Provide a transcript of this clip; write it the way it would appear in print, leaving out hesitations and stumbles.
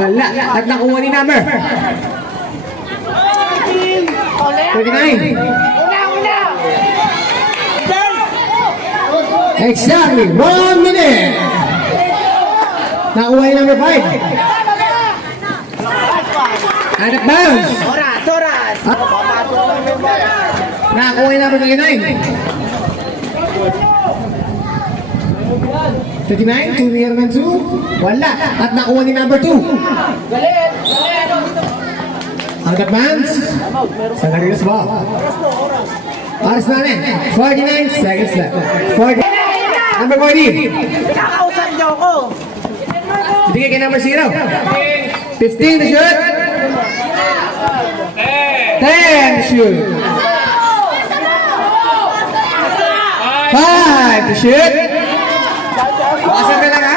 Wala. At nakuha ni number 39. Exactly. 1 minute. Nakuha ni number 5. Out of bounds. Oras! Nakuha ni number 39. 39, 2 meter ng 2. Wala. At nakuha ni number 2. Out of bounds. Sa narilas ba? Oras na rin. 49 seconds left. 40. Number 40. Kakausan niyo ako. Bigay kay number 0. 15 to shoot. 10 to shoot. 5 to shoot. Bakasan ka lang ha.